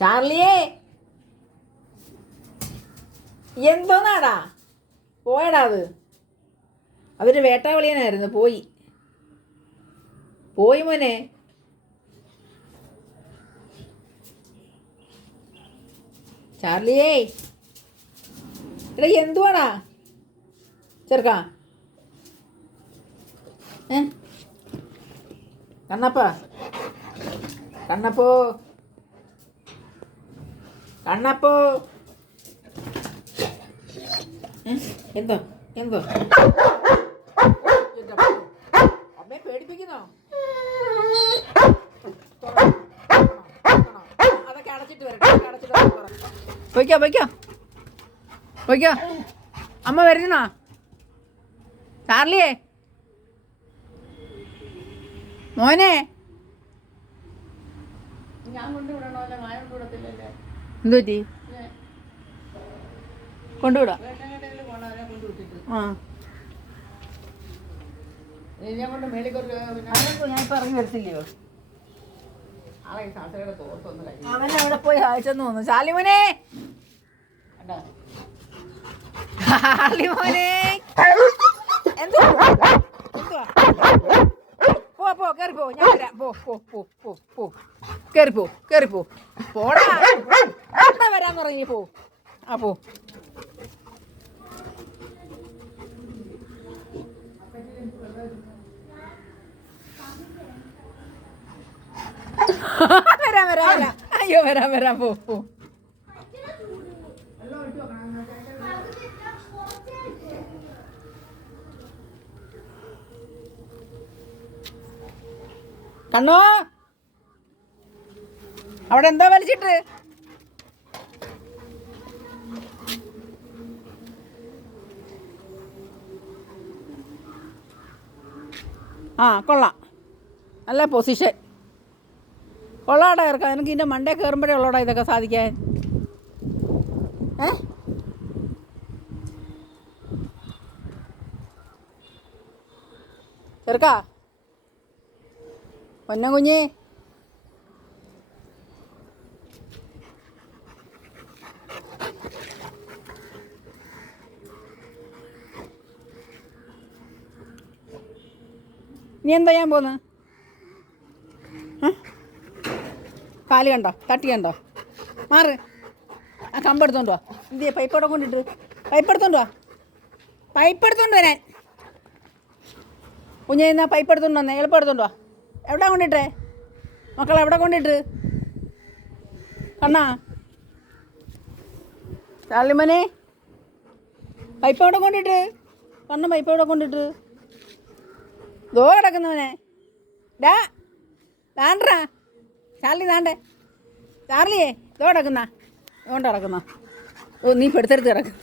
ചാർലിയേ, എന്തോന്നാടാ പോയടാ? അതൊരു വേട്ടാവളിയനായിരുന്നു. പോയി മോനെ. ചാർലിയേ, എടാ എന്തുവാടാ ചെറുക്കാ? കണ്ണപ്പോ എന്തോ അമ്മയെ പേടിപ്പിക്കുന്നോ? അതൊക്കെ അടച്ചിട്ട് പൊയ്ക്കോ. അമ്മ വരുന്നോ? ചാർലിയേ മോനെ, ഞാൻ കൊണ്ടുവിടണമല്ലോ. മായ കൊണ്ടുവിടത്തില്ലല്ലേ? എന്തുപറ്റി? കൊണ്ടുവിടാം. ഞാൻ പറഞ്ഞു വരത്തില്ലയോ? അവനവിടെ പോയി അയച്ചെന്ന് തോന്നുന്നു. ചാലിമോനെ, എന്തുവാ? പോ കയറിപ്പോ. ഞാൻ വരാം. കയറിപ്പോ. പോടാ, എന്താ വരാൻ തുടങ്ങി? പോ. വരാം. അയ്യോ വരാം. പോ. കണ്ണോ, അവിടെ എന്താ വലിച്ചിട്ട്? കൊള്ളാം, നല്ല പൊസിഷൻ. കൊള്ളാടാ ഇറക്കാം. എനിക്ക് ഇതിൻ്റെ മണ്ടേ കയറുമ്പോഴേ ഉള്ളൂടാ ഇതൊക്കെ സാധിക്കാൻ. ചെറുക്കാ, പൊന്നകുഞ്ഞേ, നീ എന്താ ചെയ്യാൻ പോന്ന്? കാല് കണ്ടോ? തട്ടി കണ്ടോ? മാറ്. ആ കമ്പെടുത്തോണ്ട് വാ. എന്തിയെ പൈപ്പോടെ കൊണ്ടിട്ട്? പൈപ്പെടുത്തോണ്ട് വരാൻ. കുഞ്ഞെ എന്നാ പൈപ്പ് എടുത്തോണ്ട് വന്നേ. എളുപ്പം എടുത്തോണ്ട് വാ. എവിടെ കൊണ്ടിട്ടേ മക്കളെ? എവിടെ കൊണ്ടിട്ട്? കണ്ണാ, ചാർലിമോനെ, പൈപ്പ് എവിടെ കൊണ്ടിട്ട്? പൈപ്പ് എവിടെ കൊണ്ടിട്ട്? ദോ കിടക്കുന്നവനെ. താണ്ടാ ചാർലി, ചാർലിയേ, ദോ കിടക്കുന്ന. നീ പെടുത്തെടുത്ത് കിടക്കും.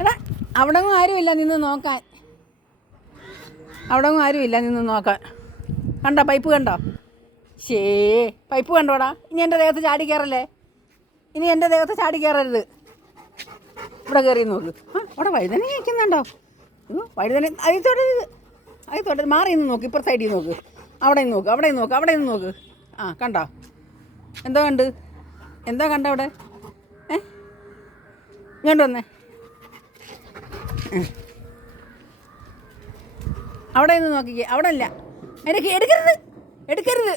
എടാ, അവിടെങ്ങും ആരുമില്ല നിന്ന് നോക്കാൻ. കണ്ടോ പൈപ്പ് കണ്ടോ? പൈപ്പ് കണ്ടോടാ? ഇനി എൻ്റെ ദേഹത്ത് ചാടി കയറരുത്. ഇവിടെ കയറി നോക്ക്. അവിടെ വഴുതന കഴിക്കുന്നുണ്ടോ? വഴുതന അതിൽ തൊട്ട് മാറി നിന്ന് നോക്ക്. ഇപ്പുറത്തെ സൈഡിൽ നോക്ക്. അവിടെ നിന്ന് നോക്ക്. കണ്ടോ? എന്താ കണ്ട അവിടെ? ഇങ്ങോട്ട് വന്നേ. അവിടെ നിന്ന് നോക്കിക്കേ. അവിടെ അല്ല, എനിക്ക് എടുക്കരുത്.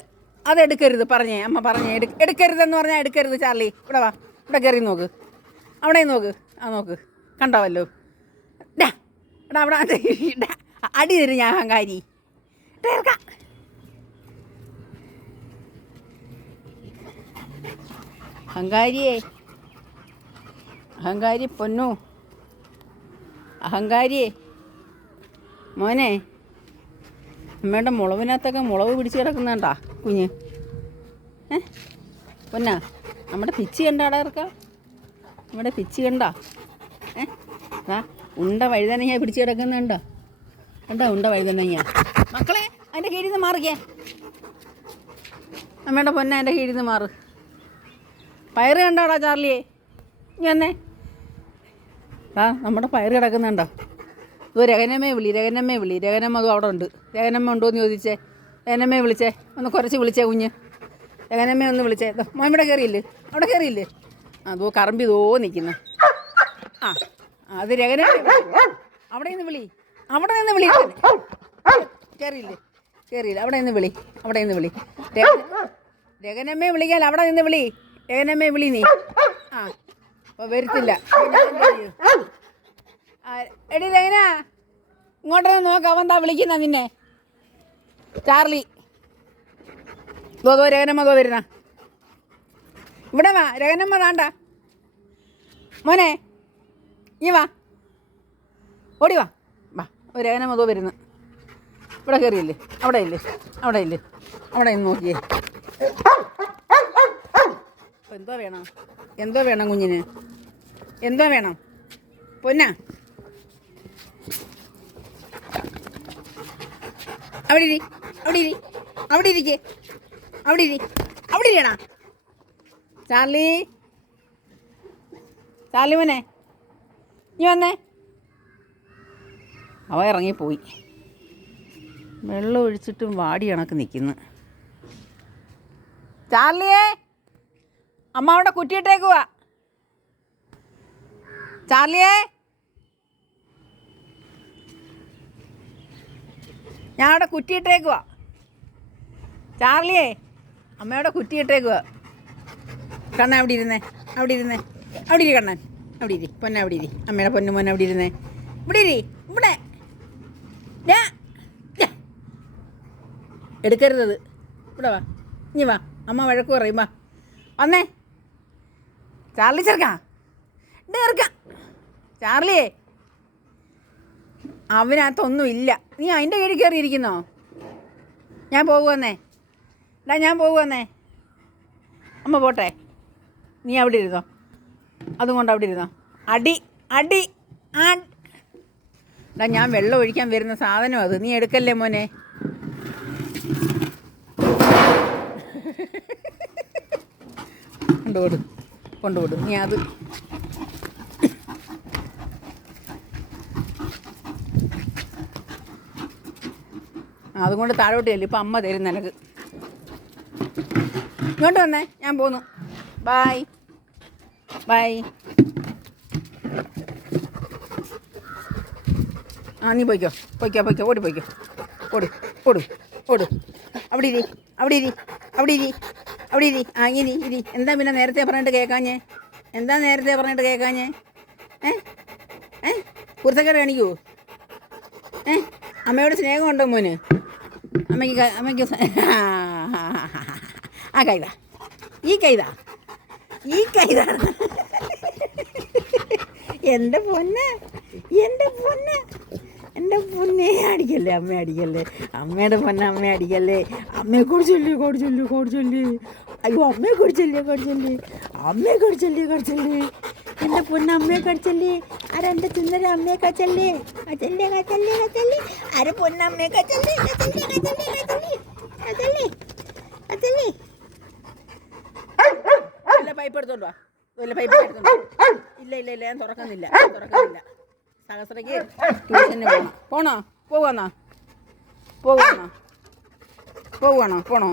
അതെടുക്കരുത് പറഞ്ഞേ. അമ്മ പറഞ്ഞേ എടുക്കരുതെന്ന് പറഞ്ഞാൽ എടുക്കരുത്. ചാർലി, ഇവിടെ വാ. ഇവിടെ കയറി നോക്ക്. അവിടെ നോക്ക്. കണ്ടാവല്ലോ. എടാ അവിടെ അടി തരും ഞാൻ. അഹങ്കാരി പൊന്നു, അഹങ്കാരിയേ മോനെ. അമ്മയുടെ മുളവിനകത്തൊക്കെ മുളക് പിടിച്ച് കിടക്കുന്നുണ്ടാ കുഞ്ഞ്? പൊന്നാ, നമ്മുടെ പിച്ചി കണ്ടാടാ ഇറക്കാം. നമ്മുടെ പിച്ചി കണ്ടാ? ഉണ്ട വഴുതനങ്ങ പിടിച്ച് കിടക്കുന്നുണ്ടോ? ഉണ്ട വഴുതനങ്ങ. മക്കളെ, അതിൻ്റെ കീഴിൽ നിന്ന് മാറിക്കേ. അമ്മയുടെ പൊന്ന, എൻ്റെ കീഴിൽ നിന്ന് മാറ്. പയറ് കണ്ടാടാ ചാർലിയെ? ഇനി വന്നേ. നമ്മുടെ പയറ് കിടക്കുന്നുണ്ടോ? രഹനമ്മയെ വിളി. രഹനമ്മ അതും അവിടെ ഉണ്ട്. രഹനമ്മ ഉണ്ടോ എന്ന് ചോദിച്ചേ. രഹനമ്മയെ വിളിച്ചേ. ഒന്ന് കുറച്ച് വിളിച്ചേ കുഞ്ഞ്. രഹനമ്മ ഒന്ന് വിളിച്ചേ. മോൻ ഇവിടെ കയറിയില്ലേ? അവിടെ കയറിയില്ലേ? അതോ കറമ്പി തോ നിൽക്കുന്നു. ആ അത് രഹനമ്മ. അവിടെ നിന്ന് വിളി, അവിടെ നിന്ന് വിളി. കയറിയില്ലേ? കയറിയില്ല. അവിടെ നിന്ന് വിളി, അവിടെ നിന്ന് വിളി. രഹനമ്മയെ വിളിക്കാൻ അവിടെ നിന്ന് വിളി. രഹനമ്മയെ വിളി നീ. ആ അപ്പോൾ വരുത്തില്ല. എടി രഹന, ഇങ്ങോട്ടേ നോക്ക്. അവൻ എന്താ വിളിക്കുന്ന നിന്നെ? ചാർലി. രഹനമ്മ വരുന്ന. ഇവിടെ വാ, രഹനമ്മ താണ്ട. മോനെ നീ വാ, ഓടി വാ. വാ, രഹനമ്മ വരുന്നു. ഇവിടെ കയറിയില്ലേ? അവിടെ ഇല്ലേ? അവിടെ ഇല്ലേ? അവിടെ നിന്ന് നോക്കിയേ. എന്തോ വേണം? എന്തോ വേണം കുഞ്ഞിന്? എന്തോ വേണം പൊന്നാ? അവിടെ ഇരി, അവിടെ ഇരി, അവിടെ ഇരിക്കേ. അവിടെ ഇരി, അവിടെ ഇരിയണ. ചാർലി, ചാർലി മോനെ നീ വന്നേ. അവ ഇറങ്ങിപ്പോയി. വെള്ളം ഒഴിച്ചിട്ടും വാടി കണക്ക് നിൽക്കുന്നു. ചാർലിയേ, അമ്മ അവിടെ കുറ്റിയിട്ടേക്കുവാ. ചാർലിയേ, ഞാൻ അവിടെ കുറ്റിയിട്ടേക്കുവാ. ചാർലിയേ, അമ്മയോടെ കുറ്റിയിട്ടേക്കുവാ. കണ്ണൻ അവിടെ ഇരുന്നേ, അവിടെ ഇരുന്നേ, അവിടെ ഇരി കണ്ണൻ, അവിടെ ഇരി പൊന്നെ, അവിടെ ഇരി. അമ്മയുടെ പൊന്നു മോനെ അവിടെ ഇരുന്നേ. ഇവിടെ ഇരി, ഇവിടെ. എടുക്കരുതത്. ഇവിടെ വാ, ഇനി വാ. അമ്മ വഴക്ക് പറയും. വാ വന്നേ. ചാർലി ചെറുക്കാ, ഇറക്ക. ചാർലിയേ, അവനകത്തൊന്നുമില്ല. നീ അതിൻ്റെ കീഴിൽ കയറിയിരിക്കുന്നോ? ഞാൻ പോകുവന്നേ. ഞാൻ പോകുവന്നേ. അമ്മ പോട്ടെ, നീ അവിടെ ഇരുന്നോ. അതുകൊണ്ട് അവിടെ ഇരുന്നോ. അടി അടി ഞാൻ വെള്ളം ഒഴിക്കാൻ വരുന്ന സാധനം അത്. നീ എടുക്കല്ലേ മോനെ. കൊണ്ടുപോടും, കൊണ്ടുപോടും. നീ അത് അതുകൊണ്ട് താഴോട്ട് ചെല്ലും. ഇപ്പം അമ്മ തരും നിനക്ക്. ഇങ്ങോട്ട് വന്നേ, ഞാൻ പോന്നു. Bye bye. ആ നീ പോയിക്കോ, പോയിക്കോ, പോയിക്കോ, ഓടി പോയിക്കോ. ഓട് ഓട് ഓട്. അവിടെ ഇരി, അവിടെ ഇരി, അവിടെ ഇരി, അവിടെ ഇരി. ആ ഇരി ഇരി. എന്താ പിന്നെ നേരത്തെ പറഞ്ഞിട്ട് കേൾക്കാഞ്ഞേ? എന്താ നേരത്തെ പറഞ്ഞിട്ട് കേൾക്കാഞ്ഞേ? കുർത്തക്കറി കാണിക്കുമോ? അമ്മയോട് സ്നേഹമുണ്ടോ മോന്? അമ്മയ്ക്ക് ആ കൈതാ, ഈ കൈതാ, ഈ കൈതാ. എൻ്റെ പൊന്ന്, എൻ്റെ പൊന്ന്, എൻ്റെ പൊന്നെ. അടിക്കല്ലേ, അമ്മ അടിക്കല്ലേ. അമ്മയുടെ പൊന്നെ, അമ്മ അടിക്കല്ലേ. അമ്മയെ കുറിച്ചല്ലേ, കുടിച്ചല്ലേ, കുടിച്ചല്ലേ. അയ്യോ അമ്മയെ കുറിച്ചല്ലേ, കുടിച്ചല്ലേ. അമ്മയെ കുറിച്ചല്ലേ, കുടിച്ചല്ലേ. എൻ്റെ പൊന്നെ അമ്മയെ കടിച്ചല്ലേ. അരെൻ്റെ തിന്നര അമ്മയെ കച്ചല്ലേ, കച്ചല്ലേ, കച്ചല്ലേ, കച്ചല്ലേ. അരെ പൊന്നമ്മയെ കച്ചല്ലേ, കച്ചല്ലേ, കച്ചല്ലേ, കച്ചല്ലേ, കച്ചല്ലേ, കച്ചല്ലേ. ഇല്ല പൈപ്പ് എടുത്തോണ്ട് വാ. ഇല്ല പൈപ്പ് എടുത്തോണ്ട്. ഇല്ല ഇല്ല ഇല്ല, ഞാൻ തുറക്കുന്നില്ല, തുറക്കുന്നില്ല. സഹസ്രയ്ക്ക് ട്യൂഷന് പോകണം. പോണോ? പോവാന്നോ? പോവാണോ? പോവാണോ? പോണോ?